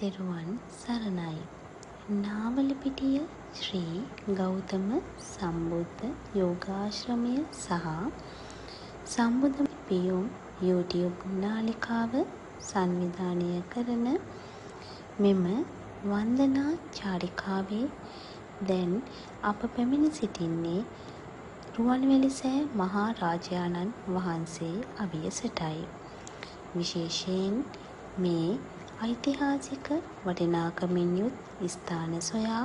තෙරුවන් සරණයි. නාවලපිටිය ශ්‍රී ගෞතම සම්බුද්ධ යෝගාශ්‍රමය සහ සම්බුද්ධ පියුම් YouTube නාලිකාව සංවිධානය කරන මෙම වන්දනා චාරිකාවේ දැන් අප පැමිණ සිටින්නේ රුවන්වැලිසෑ මහා රාජාණන් වහන්සේ අවියසටයි. විශේෂයෙන් මේ ඓතිහාසික වටිනාකමින් යුත් ස්ථාන සොයා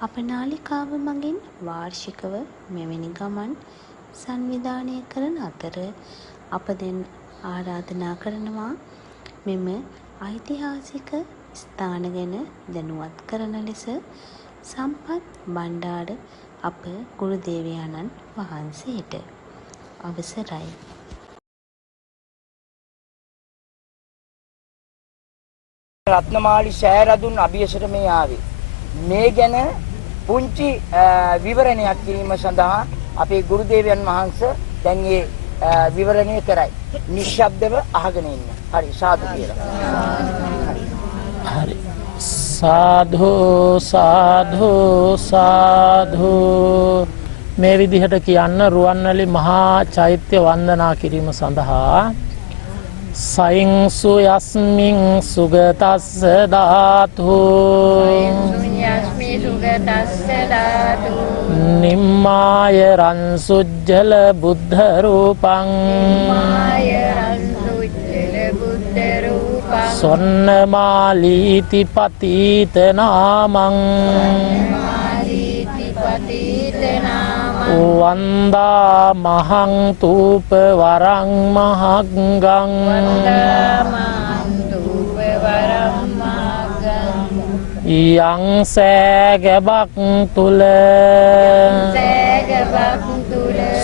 අප නාලිකාව මගින් වාර්ෂිකව මෙවැනි ගමන් සංවිධානය කරන අතර අප දැන් ආරාධනා කරනවා මෙම ඓතිහාසික ස්ථාන ගැන දැනුවත් කරන ලෙස සම්පත් බණ්ඩාර අප ගුරුදේවයාණන් වහන්සේට අවසරයි. රත්නමාලි සෑරදුන් අභියසට මේ ආවේ. මේ ගැන පුංචි විවරණයක් කිරීම සඳහා අපේ ගුරුදේවයන් වහන්සේ දැන් මේ විවරණය කරයි. නිශ්ශබ්දව අහගෙන ඉන්න. හරි සාදු කියලා. හරි. සාධු සාධු සාධු මේ විදිහට කියන්න රුවන්වැලි මහා චෛත්‍ය වන්දනා කිරීම සඳහා සයින්සු යස්මින් සුගතස්ස ධාතු නිම්මාය රන්සුජ්ජල බුද්ධ රූපං සොන්නමාලීති පතීත නාමං වන්දා මහං තූප වරං මහග්ගං යං සෑගබක් තුල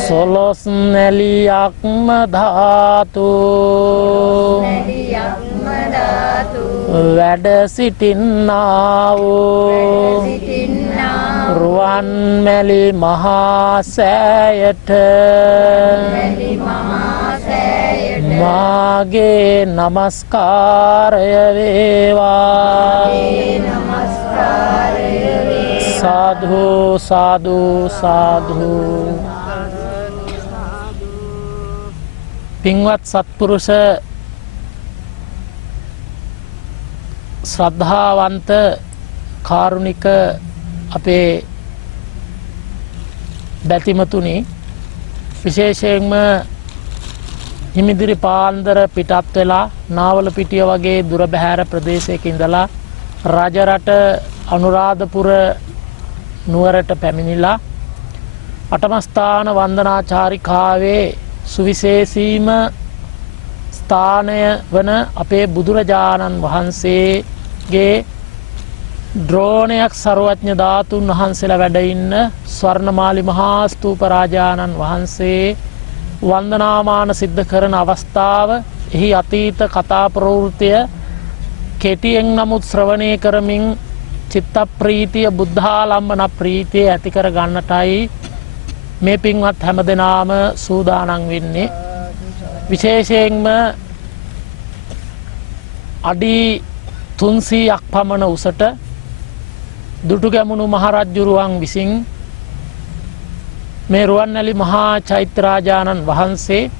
සොලොස් නැලියක්ම ධාතු වැඩ සිටින්නා වූ රුවන්මැලි මහා සෑයට මාගේ නමස්කාරය වේවා. සාධු සාධු සාධු. පින්වත් සත්පුරුෂ ශ්‍රද්ධාවන්ත කාරුණික අපේ බැතිමතුනි, විශේෂයෙන්ම හිමිදිරි පාන්දර පිටත් වෙලා නාවලපිටිය වගේ දුර බැහැර ප්‍රදේශයක ඉඳලා රජරට අනුරාධපුර නුවරට පැමිණිලා අටමස්ථාන වන්දනා චාරිකාවේ සුවිශේෂීම ස්ථානය වන අපේ බුදුරජාණන් වහන්සේගේ ද්‍රෝණයක් සර්වඥ ධාතුන් වහන්සේලා වැඩ ඉන්න ස්වර්ණමාලි මහා ස්තූප රාජාණන් වහන්සේ වන්දනාමාන සිද්ධ කරන අවස්ථාව, එහි අතීත කතා ප්‍රවෘත්තිය කෙටියෙන් නමුත් ශ්‍රවණය කරමින් චිත්ත ප්‍රීතිය, බුද්ධාලම්බන ප්‍රීතිය ඇති කර ගන්නටයි මේ පින්වත් හැමදෙනාම සූදානම් වෙන්නේ. විශේෂයෙන්ම අඩි 300ක් පමණ උසට දුටුගැමුණු මහරජුරුවන් විසින් මේ රුවන්වැලි මහා චෛත්‍යරාජාණන් වහන්සේ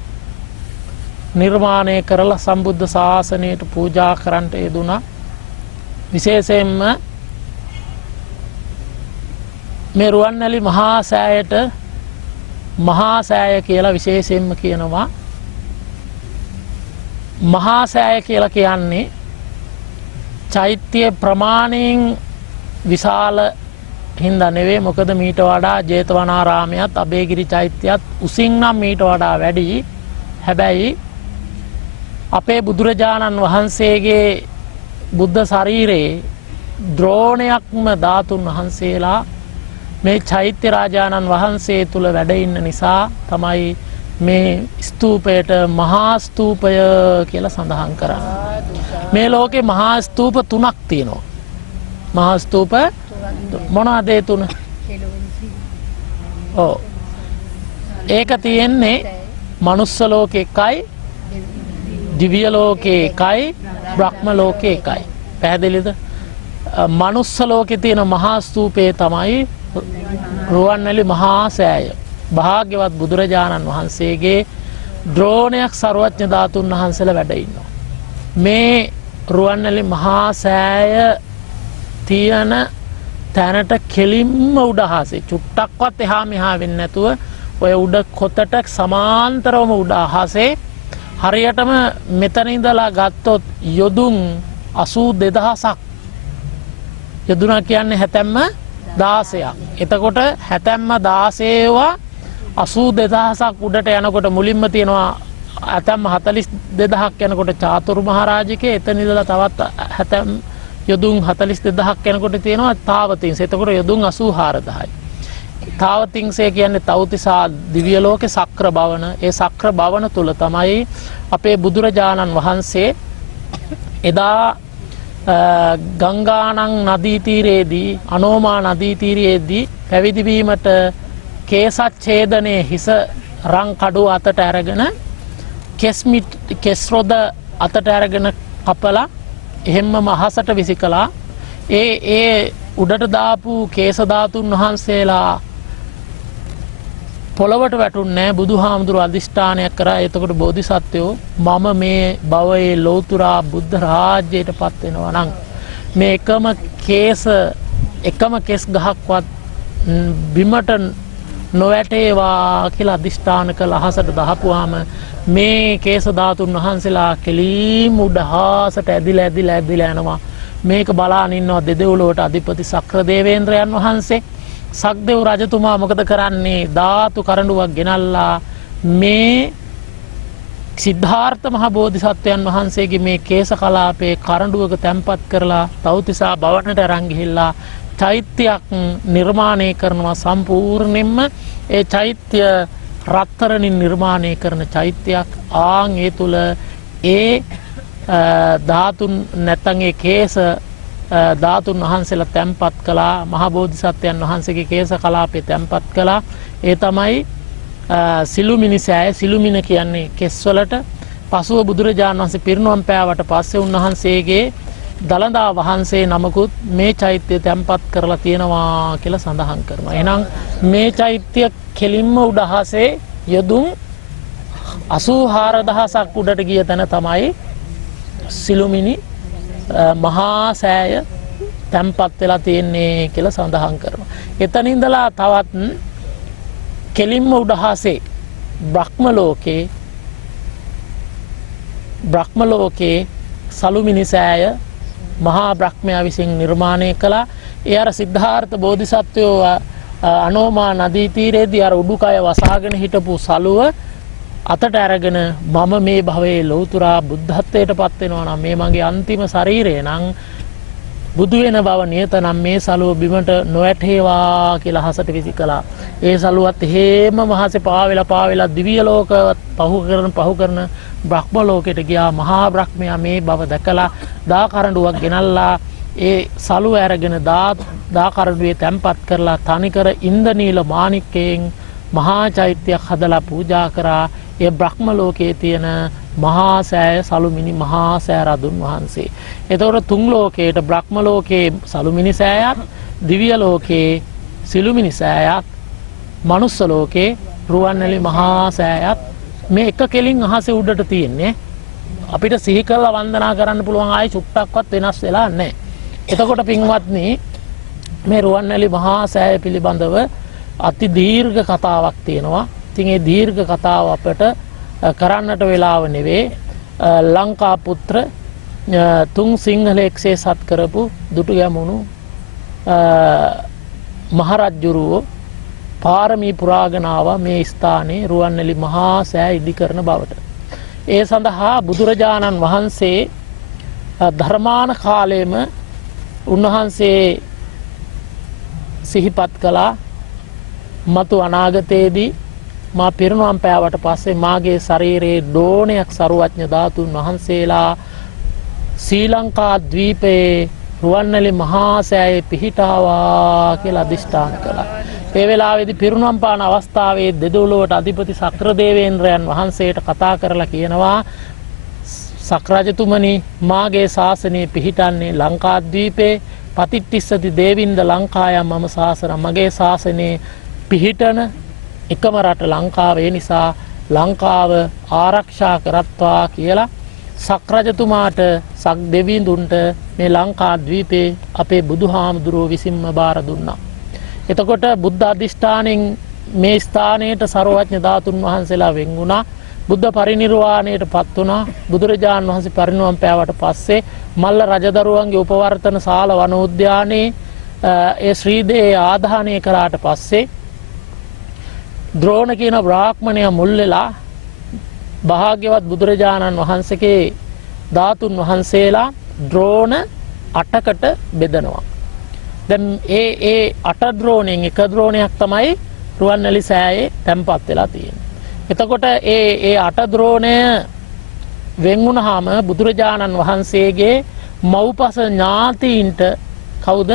නිර්මාණය කරලා සම්බුද්ධ ශාසනයට පූජා කරන්නට යෙදුණා. විශේෂයෙන්ම මේ රුවන්වැලි මහා සෑයට මහා සෑය කියලා විශේෂයෙන්ම කියනවා. මහා සෑය කියලා කියන්නේ චෛත්‍ය ප්‍රමාණයෙන් විශාල හින්දා නෙවෙයි. මොකද මීට වඩා ජේතවනාරාමයත් අබේගිරි චෛත්‍යයත් උසින් නම් මීට වඩා වැඩි. හැබැයි අපේ බුදුරජාණන් වහන්සේගේ බුද්ධ ශරීරයේ ද්‍රෝණයක්ම ධාතුන් වහන්සේලා මේ චෛත්‍ය රාජාණන් වහන්සේ තුල වැඩ ඉන්න නිසා තමයි මේ ස්තූපයට මහා ස්තූපය කියලා සඳහන් කරන්නේ. මේ ලෝකේ මහා ස්තූප 3ක් තියෙනවා. මහා ස්තූප මොනවාද ඒ 3? ඔව්. ඒක තියෙන්නේ මනුස්ස ලෝකේ එකයි, දිව්‍ය ලෝකේ එකයි, බ්‍රහ්ම ලෝකේ එකයි. පැහැදිලිද? මනුස්ස ලෝකේ තියෙන මහා ස්තූපේ තමයි රුවන්වැලි මහා සෑය. භාග්‍යවත් බුදුරජාණන් වහන්සේගේ ද්‍රෝණයක් සර්වඥ ධාතුන් වහන්සේලා වැඩ ඉන්නවා. මේ රුවන්වැලි මහා සෑය තියෙන තැනට කෙලින්ම උඩ අහසේ චුට්ටක්වත් එහා මෙහා වෙන්නේ නැතුව ඔය උඩ කොතට සමාන්තරවම උඩ අහසේ හරියටම මෙතන ඉඳලා ගත්තොත් යොදුන් 82000ක් යොදුනා කියන්නේ හැතැම්ම 16ක්. එතකොට හැතැම්ම 16වා 82000ක් උඩට යනකොට මුලින්ම තියෙනවා ඇතැම්ම 42000ක් යනකොට චාතුරු මහරජකේ, එතන ඉඳලා තවත් හැතැම් යොදුන් 42000ක් යනකොට තියෙනවා තාවතිංස. එතකොට යොදුන් 84000යි. තාවතිංසය කියන්නේ තවතිසා දිව්‍ය ලෝකේ සක්‍ර භවන. ඒ සක්‍ර භවන තුල තමයි අපේ බුදුරජාණන් වහන්සේ එදා ගංගානං නදී තීරයේදී, අනෝමා නදී තීරයේදී පැවිදි වීමට කේසච්ඡේදනයේ හිස රන් කඩුව අතට අරගෙන කෙස් රොද අතට අරගෙන කපලා එහෙම්ම අහසට විසිකලා ඒ උඩට දාපු කේස ධාතුන් වහන්සේලා පොළවට වැටුන්නේ බුදුහාමුදුරුවෝ අධිෂ්ඨානයක් කරා. එතකොට බෝධිසත්වයෝ මම මේ භවයේ ලෞතුරා බුද්ධ රාජ්‍යයට පත් වෙනවා නම් මේ එකම කෙස් ගහක්වත් බිමට නොවැටේවා කියලා අධිෂ්ඨාන කළ අහසට දහපුවාම මේ කේස ධාතුන් වහන්සේලා කෙලින්ම උඩ අහසට ඇදිලා යනවා. මේක බලාගෙන ඉන්නවා දෙදෙව්ලොවට අධිපති සක්‍ර දේවේන්ද්‍රයන් වහන්සේ. සක්දෙව් රජතුමා මොකද කරන්නේ? ධාතු කරඬුවක් ගෙනල්ලා මේ සිද්ධාර්ථ මහ බෝධිසත්වයන් වහන්සේගේ මේ කේස කලාපේ කරඬුවක තැන්පත් කරලා තවතිසා භවනට අරන් ගිහිල්ලා චෛත්‍යයක් නිර්මාණය කරනවා. සම්පූර්ණයෙන්ම ඒ චෛත්‍ය රත්තරණින් නිර්මාණය කරන චෛත්‍යයක්. ඒ තුල ඒ ධාතුන් නැත්නම් ඒ කේස ධාතුන් වහන්සේලා තැන්පත් කළා. මහ බෝධිසත්වයන් වහන්සේගේ කේස කලාපේ තැන්පත් කළා. ඒ තමයි සිළුමිණි සෑය. සිළුමිණ කියන්නේ කෙස් වලට. පසුව බුදුරජාණන් වහන්සේ පිරිනුවම් පෑවට පස්සේ උන්වහන්සේගේ දළදා වහන්සේ නමකුත් මේ චෛත්‍ය තැන්පත් කරලා තියෙනවා කියලා සඳහන් කරනවා. එහෙනම් මේ චෛත්‍ය කෙලින්ම උඩ අහසේ යොදුන් 84000ක් උඩට ගිය තැන තමයි සිළුමිණි මහා සෑය තැන්පත් වෙලා තියෙන්නේ කියලා සඳහන් කරනවා. එතන ඉඳලා තවත් කෙලින්ම උඩ අහසේ බ්‍රහ්ම ලෝකේ සලුමිණි සෑය මහා බ්‍රහ්මයා විසින් නිර්මාණය කළා. ඒ අර සිද්ධාර්ථ බෝධිසත්වයෝ අනෝමා නදී තීරයේදී අර උඩුකය වසාගෙන හිටපු සලුව අතට අරගෙන මම මේ භවයේ ලෞතුරා බුද්ධත්වයට පත් වෙනවා නම් මේ මගේ අන්තිම ශරීරය නම් බුදු වෙන බව නියත නම් මේ සලුව බිමට නොවැටේවා කියලා අහසට විසිකලා. ඒ සලුවත් හේම මහසේ පාවෙලා දිව්‍ය ලෝකවත් පහු කරන බ්‍රහ්ම ලෝකයට ගියා. මහා බ්‍රහ්මයා මේ බව දැකලා දා කරඬුවක් ගෙනල්ලා ඒ සලුව අරගෙන දා කරඬුවේ තැන්පත් කරලා තනිකර ඉන්ද්‍රනීල මාණික්කයෙන් මහා චෛත්‍යයක් හදලා පූජා කරා. ඒ බ්‍රහ්ම ලෝකයේ තියෙන මහා සෑය සලුමිණි මහා සෑ රදුන් වහන්සේ. එතකොට තුන් ලෝකයට බ්‍රහ්ම ලෝකයේ සලුමිණි සෑයත්, දිව්‍ය ලෝකයේ සිළුමිණි සෑයත්, මනුස්ස ලෝකයේ රුවන්වැලි මහා සෑයත් මේ එක කෙලින් අහසේ උඩට තියෙන්නේ. අපිට සිහි කරලා වන්දනා කරන්න පුළුවන් ආයි චුට්ටක්වත් වෙනස් වෙලා නැහැ. එතකොට පින්වත්නි මේ රුවන්වැලි මහා සෑය පිළිබඳව අති දීර්ඝ කතාවක් තියෙනවා. ඉතින් ඒ දීර්ඝ කතාව අපට කරන්නට වෙලාව නෙවෙයි. ලංකා පුත්‍ර තුන් සිංහලෙක්සේ සත් කරපු දුටුගැමුණු මහරජුරුවෝ පාරමී පුරාගෙන ආවා මේ ස්ථානයේ රුවන්වැලි මහා සෑය ඉදි කරන බවට. ඒ සඳහා බුදුරජාණන් වහන්සේ ධර්මාන කාලයේම උන්වහන්සේ සිහිපත් කළා මතු අනාගතයේදී මා පිරිනුවම් පෑවට පස්සේ මාගේ ශරීරයේ ඩෝණයක් සරුවඥ ධාතුන් වහන්සේලා ශ්‍රී ලංකා ද්වීපයේ රුවන්වැලි මහා සෑයේ පිහිටාවා කියලා අධිෂ්ඨාන කළා. ඒ වෙලාවේදී පිරිනුවම් පාන අවස්ථාවේ දෙදොලොවට අධිපති සක්‍රදේවේන්ද්‍රයන් වහන්සේට කතා කරලා කියනවා සක්‍රජතුමනි මාගේ ශාසනය පිහිටන්නේ ලංකාද්වීපේ පතිට්ටිස්සති දේවින්ද ලංකායම් මම ශාසන මගේ ශාසනයේ පිහිටන එකම රට ලංකාව නිසා ලංකාව ආරක්ෂා කරත්වා කියලා සක්‍රජතුමාට සක් දෙවිඳුන්ට මේ ලංකාද්වීපේ අපේ බුදුහාමුදුරුවෝ විසින්ම බාර දුන්නා. එතකොට බුද්ධ අධිෂ්ඨානෙන් මේ ස්ථානයට සර්වඥ ධාතුන් වහන්සේලා වෙන් වුණා. බුද්ධ පරිනිර්වාණයට පත් වුණා. බුදුරජාණන් වහන්සේ පරිනිර්වාණ පෑවට පස්සේ මල්ල රජදරුවන්ගේ උපවර්තන ශාල වනෝද්‍යානයේ ඒ ශ්‍රීදේ ආදාහනය කරාට පස්සේ ද්‍රෝණ කියන බ්‍රාහ්මණයා මුල් වෙලා භාග්‍යවත් බුදුරජාණන් වහන්සේගේ ධාතුන් වහන්සේලා ද්‍රෝණ 8කට බෙදනවා. දැන් ඒ 8 ද්‍රෝණයෙන් එක ද්‍රෝණයක් තමයි රුවන්වැලි සෑයේ තැන්පත් වෙලා තියෙන්නේ. එතකොට ඒ 8 ද්‍රෝණය වෙන් වුණාම බුදුරජාණන් වහන්සේගේ මව්පස ඥාතීන්ට කවුද?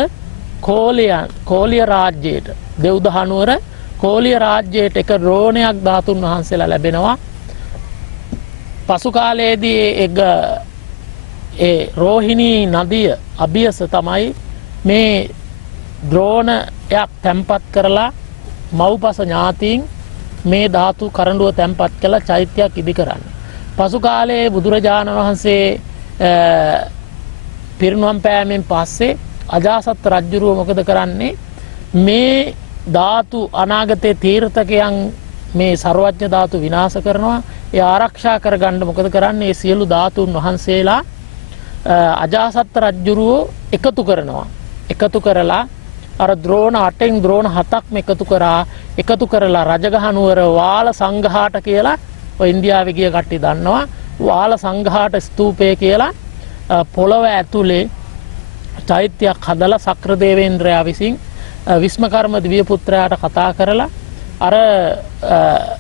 කෝලිය රාජ්‍යයට දෙව්දහනුවර කෝලිය රාජ්‍යයට එක ද්‍රෝණයක් ධාතුන් වහන්සේලා ලැබෙනවා. පසු කාලයේදී ඒ රෝහිණී නදිය අභියස තමයි මේ ද්‍රෝණයක් තැන්පත් කරලා මව්පස ඥාතීන් මේ ධාතු කරඬුව තැන්පත් කළ චෛත්‍යයක් ඉදි කරන්න. පසු කාලයේ බුදුරජාණන් වහන්සේ පිරිනුවම් පෑමෙන් පස්සේ අජාසත් රජුරුව මොකද කරන්නේ? මේ ධාතු අනාගතයේ තීර්ථකයන් මේ සර්වඥ ධාතු විනාශ කරනවා. ඒ ආරක්ෂා කරගන්න මොකද කරන්නේ? මේ සියලු ධාතුන් වහන්සේලා අජාසත් රජුරුව එකතු කරනවා. එකතු කරලා අර ද්‍රෝණ 8න් ද්‍රෝණ 7ක්ම එකතු කරලා රජගහනුවර වාල සංඝාට කියලා ඔය ඉන්දියාවේ ගිය කට්ටිය දන්නවා. වාල සංඝාට ස්තූපය කියලා පොළව ඇතුලේ චෛත්‍යයක් හදලා සක්‍රදේවේන්ද්‍රයා විසින් විස්මකර්ම දිව්‍ය පුත්‍රයාට කතා කරලා අර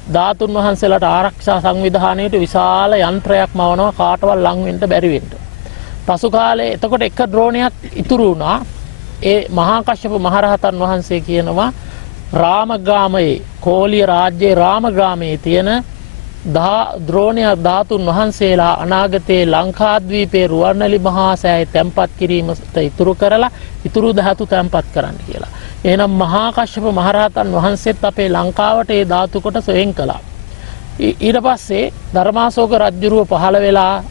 ධාතුන් වහන්සේලාට ආරක්ෂා සංවිධානයට විශාල යන්ත්‍රයක් මවනවා කාටවත් ලං වෙන්න බැරි වෙන්න. පසු කාලේ එතකොට එක ද්‍රෝණයක් ඉතුරු වුණා. ඒ මහා කශ්‍යප මහරහතන් වහන්සේ කියනවා රාමග්‍රාමයේ කෝලිය රාජ්‍යයේ රාමග්‍රාමයේ තියෙන ද්‍රෝණය ධාතුන් වහන්සේලා අනාගතයේ ලංකාද්වීපයේ රුවන්වැලි මහා සෑය තැන්පත් කිරීමට ඉතුරු කරලා ඉතුරු ධාතු තැන්පත් කරන්න කියලා. එහෙනම් මහා කශ්‍යප මහරහතන් වහන්සේත් අපේ ලංකාවට ඒ ධාතු කොටස වෙන් කළා. ඊට පස්සේ ධර්මාශෝක රජුරුව පහළ වෙලා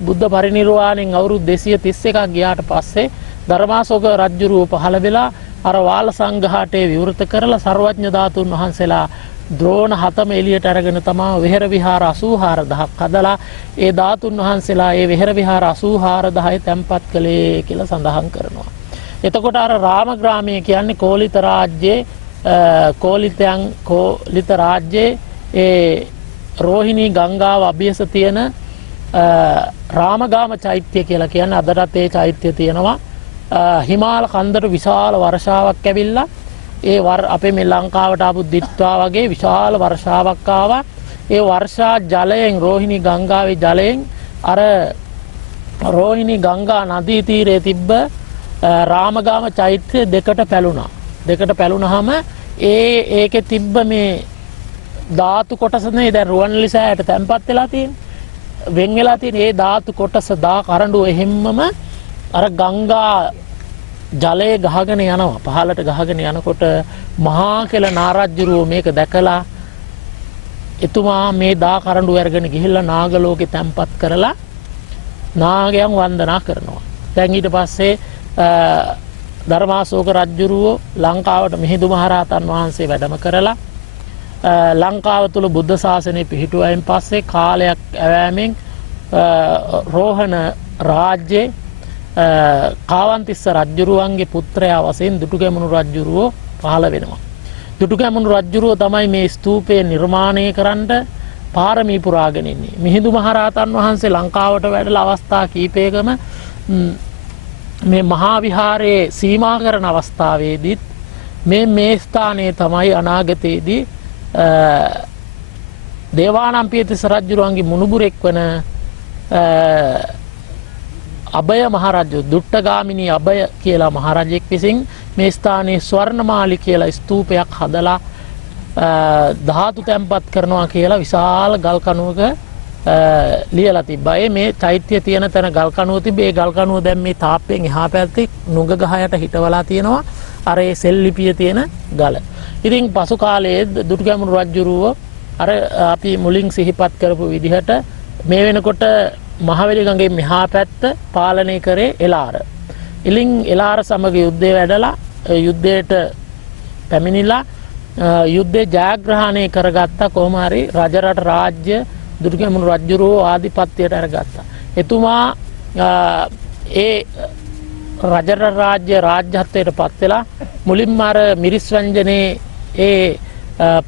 බුද්ධ පරිනිර්වාණයෙන් අවුරුදු 231ක් ගියාට පස්සේ ධර්මාශෝක රජුරුව පහළ වෙලා අර වාල සංඝාටේ විවෘත කරලා සර්වඥ ධාතුන් වහන්සේලා ද්‍රෝණ 7ම එළියට අරගෙන තමයි විහෙර විහාර 84000ක් හදලා ඒ ධාතුන් වහන්සේලා ඒ විහෙර විහාර 84000 තැන්පත් කළේ කියලා සඳහන් කරනවා. එතකොට අර රාමග්‍රාමයේ කියන්නේ කෝලිත රාජ්‍යයේ කෝලිත රාජ්‍යයේ ඒ රෝහිණී ගංගාව අභියස තියෙන රාමගාම චෛත්‍ය කියලා කියන්නේ අදටත් ඒ චෛත්‍ය තියෙනවා. හිමාල කන්දට විශාල වර්ෂාවක් ඇවිල්ලා ඒ අපේ මේ ලංකාවට ආපු දිත්වා වගේ විශාල වර්ෂාවක් ආවා. ඒ වර්ෂා ජලයෙන් රෝහිණී ගංගාවේ ජලයෙන් අර රෝහිණී ගංගා නදී තීරයේ තිබ්බ රාමගාම චෛත්‍ය දෙකට පැලුණා. දෙකට පැලුණාම ඒකේ තිබ්බ මේ ධාතු කොටසනේ දැන් රුවන්වැලි සෑයට තැන්පත් වෙලා තියෙන්නේ. වෙන් වෙලා තියෙන ඒ ධාතු කොටස කරඬුව එහෙම්මම අර ගංගා ජලයේ ගහගෙන යනවා. පහළට ගහගෙන යනකොට මහා කෙල නාරජ්ජුරුව මේක දැකලා එතුමා මේ කරඬුව අරගෙන ගිහිල්ලා නාගලෝකේ තැන්පත් කරලා නාගයන් වන්දනා කරනවා. දැන් ඊට පස්සේ ධර්මාශෝක රජුරුව ලංකාවට මිහිඳු මහරහතන් වහන්සේ වැඩම කරලා ලංකාව තුළ බුද්ධ ශාසනය පිහිටුවයින් පස්සේ කාලයක් ඇවෑමෙන් රෝහණ රාජ්‍යයේ කාවන්තිස්ස රජ්ජුරුවන්ගේ පුත්‍රයා වශයෙන් දුටුගැමුණු රජ්ජුරුව පහළ වෙනවා. දුටුගැමුණු රජ්ජුරුව තමයි මේ ස්තූපය නිර්මාණය කරන්න පාරමී පුරාගෙන ඉන්නේ. මිහිඳු මහරහතන් වහන්සේ ලංකාවට වැඩලා අවස්ථා කීපයකම මේ මහා විහාරයේ සීමා කරන අවස්ථාවේදීත් මේ ස්ථානයේ තමයි අනාගතයේදී දේවානම්පියතිස්ස රජුරුවන්ගේ මුණුබුරෙක් වන අභය මහරජු දුට්ටගාමිනී අභය කියලා මහරජෙක් විසින් මේ ස්ථානයේ ස්වර්ණමාලි කියලා ස්තූපයක් හදලා ධාතු තැන්පත් කරනවා කියලා විශාල ගල් කණුවක ලියලා තිබ්බා. මේ චෛත්‍ය තියෙන තැන ගල් කණුව තිබේ. ගල් කණුව දැන් මේ තාප්පෙන් එහා පැත්තේ නුග ගහයට හිටවලා තියෙනවා. අර ඒ සෙල් ලිපිය තියෙන ගල. ඉතින් පසු කාලයේ දුටුගැමුණු රජුරුව අර අපි මුලින් සිහිපත් කරපු විදිහට මේ වෙනකොට මහවැලි ගඟේ මෙහා පැත්ත පාලනය කරේ එළාර. ඉලින් එළාර සමග යුද්ධය වැඩලා යුද්ධයට පැමිණිලා යුද්ධේ ජයග්‍රහණය කරගත්ත කොහොම හරි රජරට රාජ්‍ය දුටුගැමුණු රජුරුව ආධිපත්‍යයට අරගත්තා. එතුමා ඒ රජරට රාජ්‍ය රාජ්‍යත්වයට පත් වෙලා මුලින්ම අර මිරිස් ව්‍යංජනේ ඒ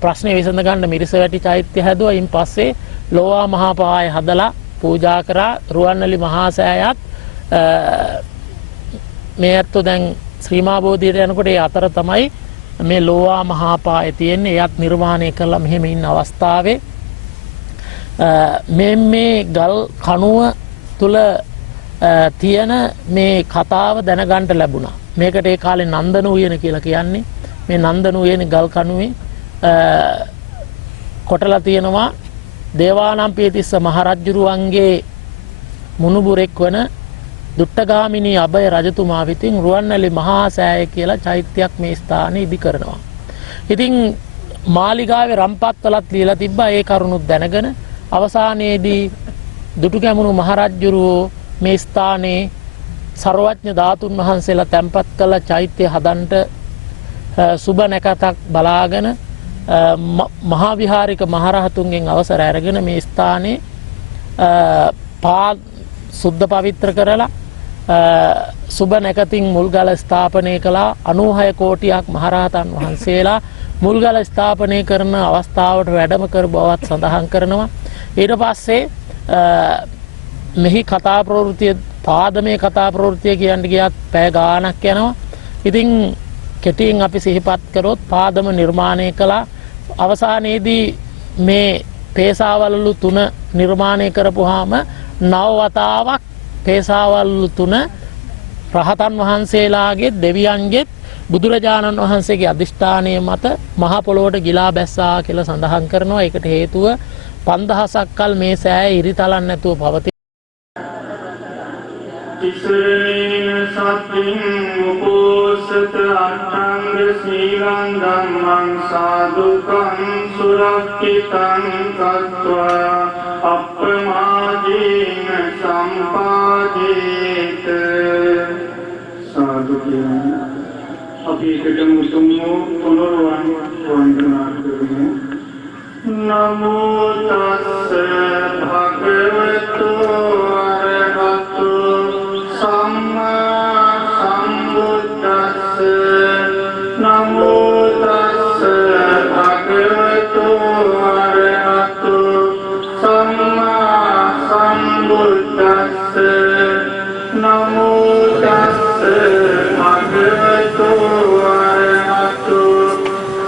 ප්‍රශ්නේ විසඳ ගන්න මිරිසවැටි චෛත්‍ය හැදුවා. ඉන් පස්සේ ලෝවා මහා පාය හදලා පූජා කරා. රුවන්වැලි මහා සෑයත් මේ ඇත්තෝ දැන් ශ්‍රීමා බෝධියට යනකොට ඒ අතර තමයි මේ ලෝවා මහා පාය තියෙන්නේ. එයත් නිර්මාණය කරලා මෙහෙම ඉන්න අවස්ථාවේ මේ ගල් කණුව තුල තියෙන මේ කතාව දැනගන්න ලැබුණා. මේකට ඒ කාලේ නන්දන උයන කියලා කියන්නේ. මේ නන්දන උයන ගල් කණුවේ කොටලා තියෙනවා දේවානම්පියතිස්ස මහරජුරුවන්ගේ මුණුබුරෙක් වන දුට්ටගාමිනී අභය රජතුමා විසින් රුවන්වැලි මහා සෑය කියලා චෛත්‍යයක් මේ ස්ථානයේ ඉදි කරනවා. ඉතින් මාලිගාවේ රම්පත්වලත් ලියලා තිබ්බා ඒ කරුණුත් දැනගෙන අවසානයේදී දුටුගැමුණු මහරජුරුවෝ මේ ස්ථානයේ සර්වඥ ධාතුන් වහන්සේලා තැන්පත් කළ චෛත්‍ය හදන්නට සුබ නැකතක් බලාගෙන මහා විහාරික මහරහතුන්ගෙන් අවසර අරගෙන මේ ස්ථානයේ සුද්ධ පවිත්‍ර කරලා සුබ නැකතින් මුල්ගල ස්ථාපනය කළා. 96 කෝටියක් මහරහතන් වහන්සේලා මුල්ගල ස්ථාපනය කරන අවස්ථාවට වැඩම කර බවත් සඳහන් කරනවා. ඊට පස්සේ මෙහි කතා ප්‍රවෘත්තිය පාදමේ කතා ප්‍රවෘත්තිය කියන්න ගියත් පැය ගාණක් යනවා. ඉතින් කෙටියෙන් අපි සිහිපත් කරොත් පාදම නිර්මාණය කළා. අවසානයේදී මේ පේසාවලලු 3 නිර්මාණය කරපුවාම 9 වතාවක් පේසාවලලු 3 රහතන් වහන්සේලාගේ දෙවියන්ගේ බුදුරජාණන් වහන්සේගේ අධිෂ්ඨානය මත මහ පොළොවට ගිලා බැස්සා කියලා සඳහන් කරනවා. ඒකට හේතුව 5000ක් කල් මේ සෑය ඉරිතලන් නැතුව පවති තිසරණේන සත්‍යින් උපෝසත අට්ඨංග සීලං ධම්මං සාදුකං සුරක්ෂිතං කତ୍වා අප්‍රමාදේන සම්පාදේත. සාදු කියන්නේ අපි එකටම උතුම්ම පුනරුවන් වන්දනා කරමු. නමෝ තස්ස භගවතු අරහතු සම්මා සම්බුද්දස්ස. නමෝ තස්ස භගවතු අරහතු සම්මා සම්බුද්දස්ස. නමෝ තස්ස භගවතු අරහතු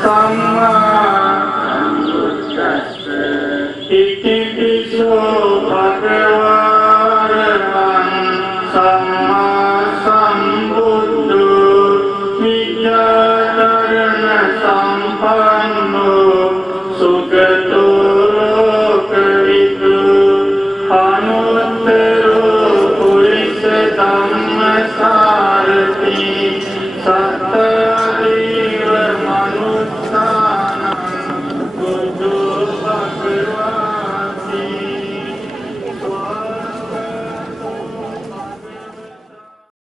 සම්මා ඉතිපිසෝ